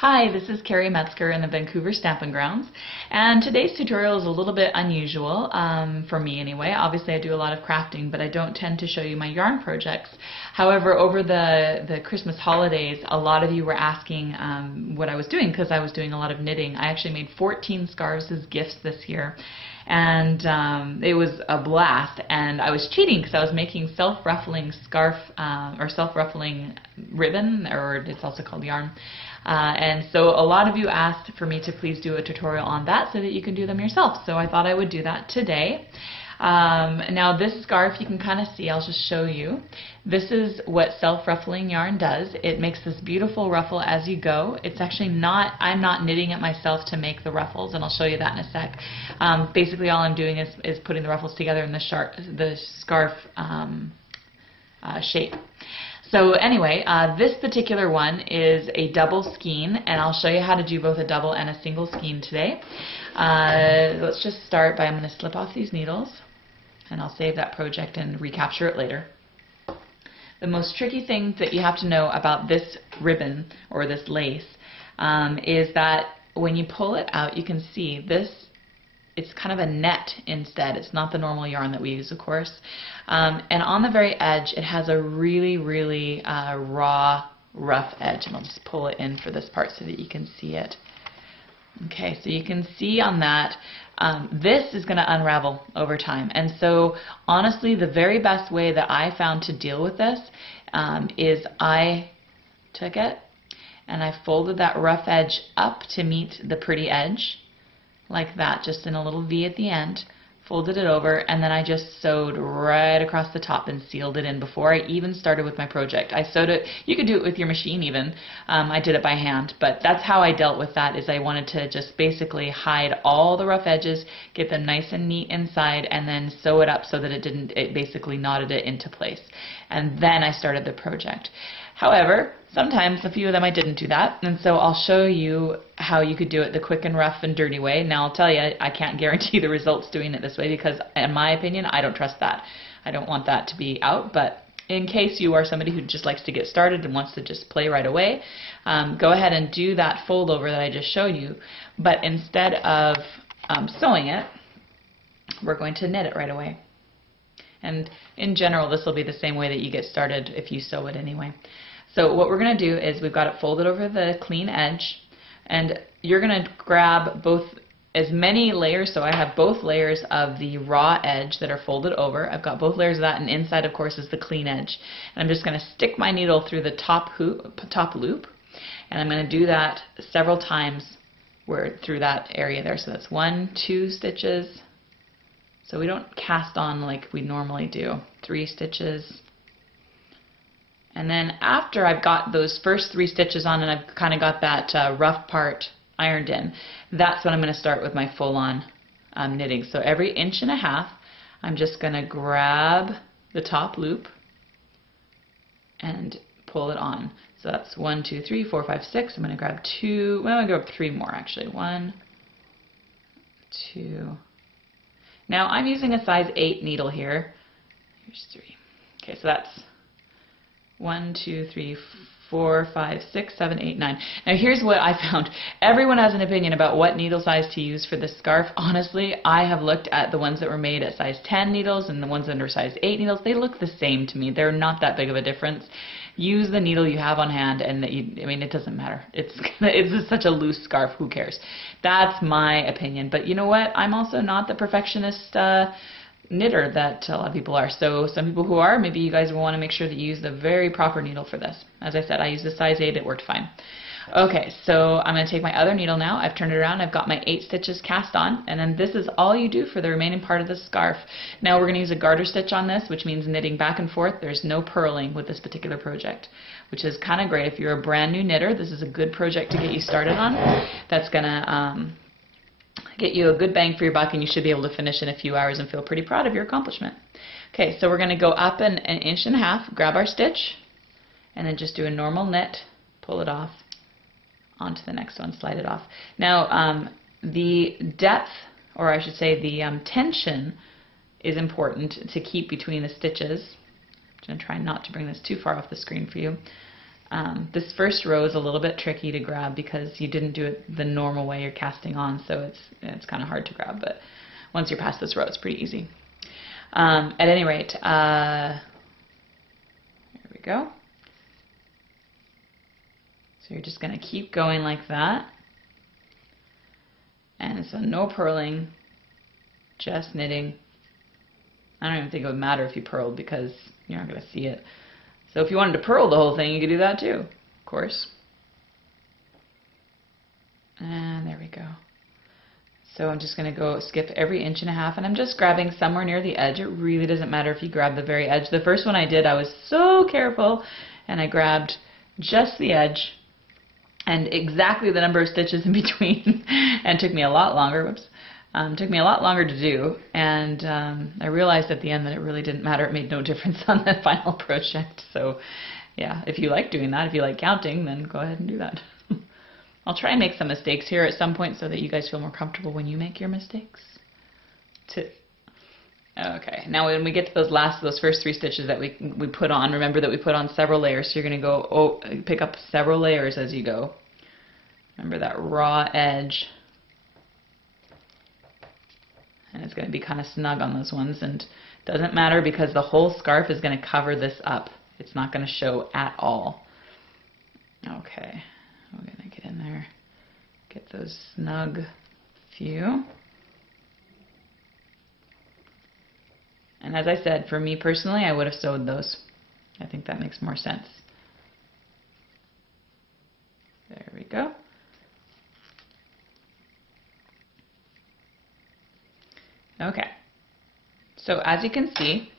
Hi, this is Carrie Metzger in the Vancouver Stampin' Grounds, and today's tutorial is a little bit unusual, for me anyway. Obviously I do a lot of crafting, but I don't tend to show you my yarn projects. However, over the Christmas holidays, a lot of you were asking what I was doing because I was doing a lot of knitting. I actually made 14 scarves as gifts this year, and it was a blast, and I was cheating because I was making self-ruffling scarf, or self-ruffling ribbon, or it's also called yarn. And so a lot of you asked for me to please do a tutorial on that so that you can do them yourself. So I thought I would do that today. Now this scarf, you can kind of see, I'll just show you. This is what self-ruffling yarn does. It makes this beautiful ruffle as you go. It's actually not, I'm not knitting it myself to make the ruffles, and I'll show you that in a sec. Basically all I'm doing is putting the ruffles together in the scarf shape. So anyway, this particular one is a double skein, and I'll show you how to do both a double and a single skein today. Let's just start by, I'm going to slip off these needles, and I'll save that project and recapture it later. The most tricky thing that you have to know about this ribbon, or this lace, is that when you pull it out, you can see this, it's kind of a net instead. It's not the normal yarn that we use, of course. And on the very edge, it has a really raw, rough edge. And I'll just pull it in for this part so that you can see it. Okay, so you can see on that, this is going to unravel over time. And so honestly, the very best way that I found to deal with this is I took it and I folded that rough edge up to meet the pretty edge, like that, just in a little V at the end, folded it over, and then I just sewed right across the top and sealed it in before I even started with my project. I sewed it, you could do it with your machine even, I did it by hand, but that's how I dealt with that, is I wanted to just basically hide all the rough edges, get them nice and neat inside, and then sew it up so that it basically knotted it into place. And then I started the project. However, sometimes a few of them I didn't do that, and so I'll show you how you could do it the quick and rough and dirty way. Now I'll tell you, I can't guarantee the results doing it this way because in my opinion, I don't trust that. I don't want that to be out, but in case you are somebody who just likes to get started and wants to just play right away, go ahead and do that fold over that I just showed you, but instead of sewing it, we're going to knit it right away. And in general, this will be the same way that you get started if you sew it anyway. So what we're going to do is we've got it folded over the clean edge, and you're going to grab as many layers, so I have both layers of the raw edge that are folded over. I've got both layers of that, and inside of course is the clean edge. And I'm just going to stick my needle through the top loop, and I'm going to do that several times through that area there. So that's 1, 2 stitches. So we don't cast on like we normally do. 3 stitches. And then after I've got those first 3 stitches on and I've kind of got that rough part ironed in, that's when I'm going to start with my full-on knitting. So every 1.5 inches, I'm just going to grab the top loop and pull it on. So that's 1, 2, 3, 4, 5, 6. I'm going to grab 2. Well, I'm going to grab 3 more actually. 1, 2. Now I'm using a size 8 needle here. Here's 3. Okay, so that's 1, 2, 3, 4, 5, 6, 7, 8, 9. Now here's what I found. Everyone has an opinion about what needle size to use for this scarf. Honestly, I have looked at the ones that were made at size 10 needles and the ones that are size 8 needles. They look the same to me. They're not that big of a difference. Use the needle you have on hand, and I mean, it doesn't matter. It's just such a loose scarf. Who cares? That's my opinion. But you know what? I'm also not the perfectionist knitter that a lot of people are. So some people who are, maybe you guys will want to make sure that you use the very proper needle for this. As I said, I used a size 8. It worked fine. Okay, so I'm going to take my other needle now. I've turned it around. I've got my 8 stitches cast on, and then this is all you do for the remaining part of the scarf. Now we're going to use a garter stitch on this, which means knitting back and forth. There's no purling with this particular project, which is kind of great. If you're a brand new knitter, this is a good project to get you started on. That's going to get you a good bang for your buck, and you should be able to finish in a few hours and feel pretty proud of your accomplishment. Okay, so we're going to go up an 1.5 inches, grab our stitch, and then just do a normal knit, pull it off, onto the next one, slide it off. Now the depth, or I should say the tension, is important to keep between the stitches. I'm going to try not to bring this too far off the screen for you. This first row is a little bit tricky to grab because you didn't do it the normal way you're casting on, so it's kind of hard to grab, but once you're past this row, it's pretty easy. At any rate, there we go. So you're just going to keep going like that. And so no purling, just knitting. I don't even think it would matter if you purled because you're not going to see it. So if you wanted to purl the whole thing, you could do that too, of course. And there we go. So I'm just going to go skip every 1.5 inches, and I'm just grabbing somewhere near the edge. It really doesn't matter if you grab the very edge. The first one I did, I was so careful, and I grabbed just the edge and exactly the number of stitches in between, and it took me a lot longer. Whoops. Took me a lot longer to do, and I realized at the end that it really didn't matter. It made no difference on the final project. So yeah, if you like doing that, if you like counting, then go ahead and do that. I'll try and make some mistakes here at some point so that you guys feel more comfortable when you make your mistakes. Okay, now when we get to those first 3 stitches that we put on, remember that we put on several layers, so you're going to go pick up several layers as you go. Remember that raw edge. And it's going to be kind of snug on those ones, and it doesn't matter because the whole scarf is going to cover this up. It's not going to show at all. Okay, we're going to get in there, get those snug few. And as I said, for me personally, I would have sewed those. I think that makes more sense. There we go. Okay, so as you can see,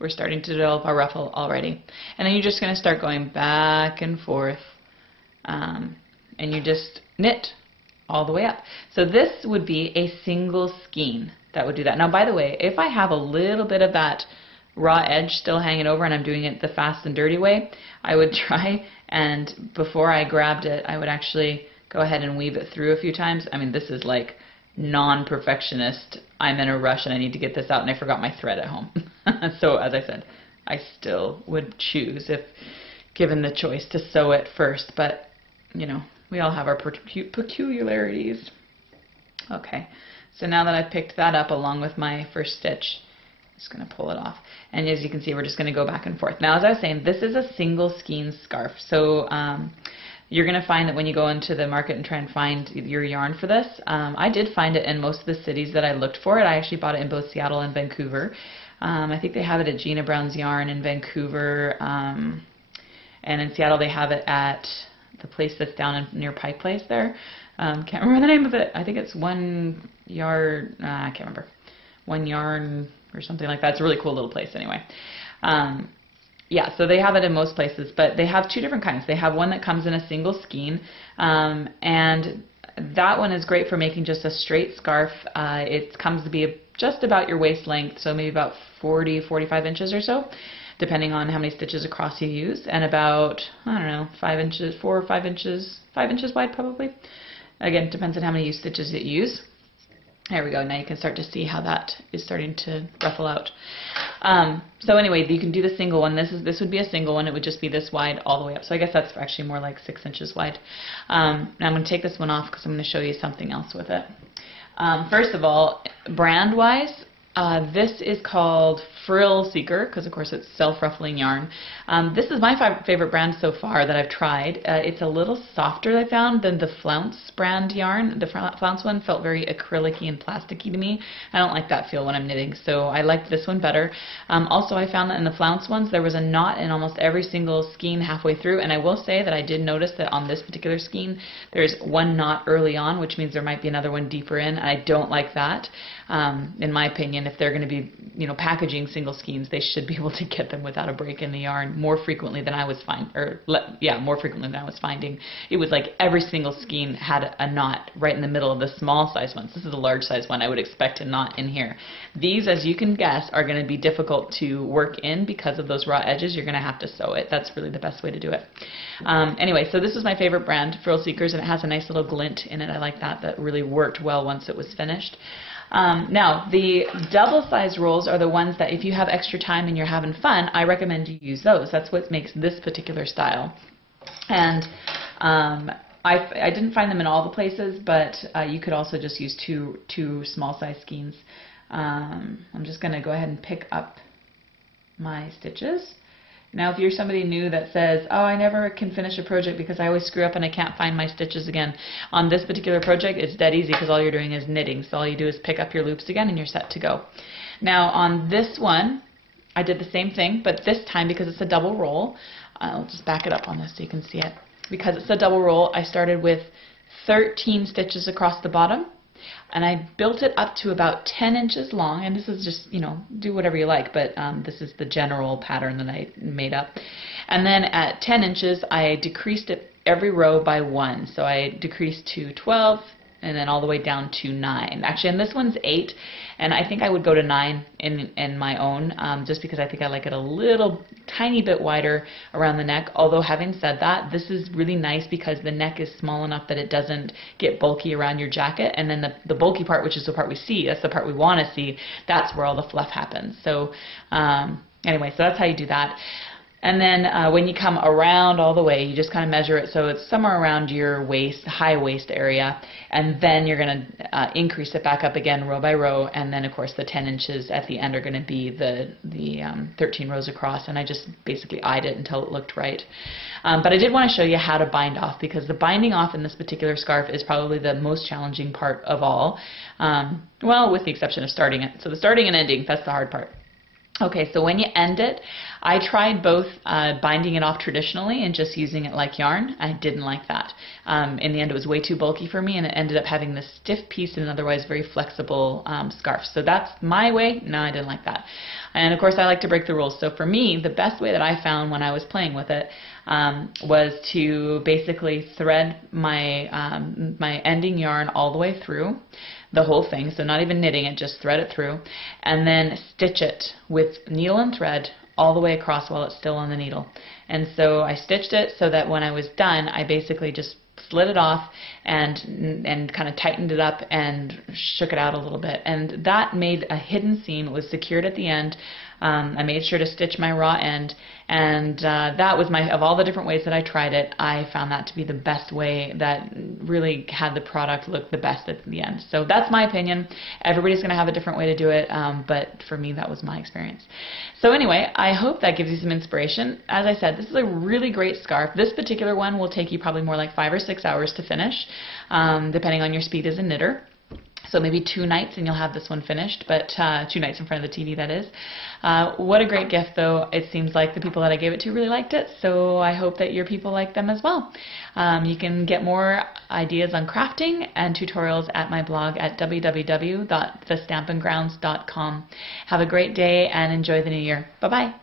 we're starting to develop our ruffle already. And then you're just going to start going back and forth, and you just knit all the way up. So this would be a single skein that would do that. Now, by the way, if I have a little bit of that raw edge still hanging over and I'm doing it the fast and dirty way, I would try, and before I grabbed it, I would actually go ahead and weave it through a few times. I mean, this is like non-perfectionist. I'm in a rush and I need to get this out and I forgot my thread at home. So as I said, I still would choose, if given the choice, to sew it first, but you know, we all have our peculiarities. Okay, so now that I've picked that up along with my first stitch, I'm just going to pull it off. And as you can see, we're just going to go back and forth. Now, as I was saying, this is a single skein scarf. So you're going to find that when you go into the market and try and find your yarn for this, I did find it in most of the cities that I looked for it. I actually bought it in both Seattle and Vancouver. I think they have it at Gina Brown's Yarn in Vancouver, and in Seattle they have it at the place that's down near Pike Place there. Can't remember the name of it. I think it's One Yard, I can't remember. One Yarn or something like that. It's a really cool little place anyway. Yeah, so they have it in most places, but they have 2 different kinds. They have one that comes in a single skein, and that one is great for making just a straight scarf. It comes to be just about your waist length, so maybe about 40-45 inches or so, depending on how many stitches across you use, and about, I don't know, 5 inches, 4 or 5 inches, 5 inches wide probably. Again, depends on how many stitches that you use. There we go. Now you can start to see how that is starting to ruffle out. So anyway, you can do the single one. This would be a single one. It would just be this wide all the way up. So I guess that's actually more like 6 inches wide. Now I'm going to take this one off because I'm going to show you something else with it. First of all, brand-wise, this is called Frill Seeker, because of course it's self-ruffling yarn. This is my favorite brand so far that I've tried. It's a little softer, I found, than the Flounce brand yarn. The Flounce one felt very acrylic-y and plasticky to me. I don't like that feel when I'm knitting, so I liked this one better. Also, I found that in the Flounce ones there was a knot in almost every single skein halfway through, and I will say that I did notice that on this particular skein there's one knot early on, which means there might be another one deeper in, and I don't like that. In my opinion, if they're going to be, you know, packaging single skeins, they should be able to get them without a break in the yarn more frequently than I was more frequently than I was finding. It was like every single skein had a knot right in the middle of the small size ones. This is a large size one. I would expect a knot in here. These, as you can guess, are going to be difficult to work in because of those raw edges. You're going to have to sew it. That's really the best way to do it. Anyway, so this is my favorite brand, Frill Seekers, and it has a nice little glint in it. I like that. That really worked well once it was finished. Now, the double-sized rolls are the ones that if you have extra time and you're having fun, I recommend you use those. That's what makes this particular style. And I didn't find them in all the places, but you could also just use two small-size skeins. I'm just going to go ahead and pick up my stitches. Now, if you're somebody new that says, oh, I never can finish a project because I always screw up and I can't find my stitches again, on this particular project, it's dead easy because all you're doing is knitting. So all you do is pick up your loops again and you're set to go. Now, on this one, I did the same thing, but this time, because it's a double roll, I'll just back it up on this so you can see it. Because it's a double roll, I started with 13 stitches across the bottom. And I built it up to about 10 inches long, and this is just, you know, do whatever you like, but this is the general pattern that I made up. And then at 10 inches, I decreased it every row by 1. So I decreased to 12, and then all the way down to 9. Actually, and this one's 8, and I think I would go to 9 in my own, just because I think I like it a little tiny bit wider around the neck. Although having said that, this is really nice because the neck is small enough that it doesn't get bulky around your jacket, and then the bulky part, which is the part we see, that's the part we want to see, that's where all the fluff happens. So anyway, so that's how you do that. And then when you come around all the way, you just kind of measure it so it's somewhere around your waist, high waist area, and then you're going to increase it back up again row by row, and then of course the 10 inches at the end are going to be the 13 rows across, and I just basically eyed it until it looked right. But I did want to show you how to bind off, because the binding off in this particular scarf is probably the most challenging part of all, well, with the exception of starting it. So the starting and ending, that's the hard part. Okay, so when you end it, I tried both binding it off traditionally and just using it like yarn. I didn't like that. In the end, it was way too bulky for me, and it ended up having this stiff piece in an otherwise very flexible scarf. So that's my way. No, I didn't like that. And of course, I like to break the rules. So for me, the best way that I found when I was playing with it was to basically thread my, my ending yarn all the way through the whole thing, so not even knitting it, just thread it through, and then stitch it with needle and thread all the way across while it's still on the needle. And so I stitched it so that when I was done, I basically just slid it off and kind of tightened it up and shook it out a little bit. And that made a hidden seam. It was secured at the end. I made sure to stitch my raw end, and that was of all the different ways that I tried it, I found that to be the best way that really had the product look the best at the end. So that's my opinion. Everybody's going to have a different way to do it, but for me that was my experience. So anyway, I hope that gives you some inspiration. As I said, this is a really great scarf. This particular one will take you probably more like 5 or 6 hours to finish, depending on your speed as a knitter. So maybe 2 nights and you'll have this one finished, but 2 nights in front of the TV, that is. What a great gift, though. It seems like the people that I gave it to really liked it, so I hope that your people like them as well. You can get more ideas on crafting and tutorials at my blog at www.thestampingrounds.com. Have a great day and enjoy the new year. Bye-bye.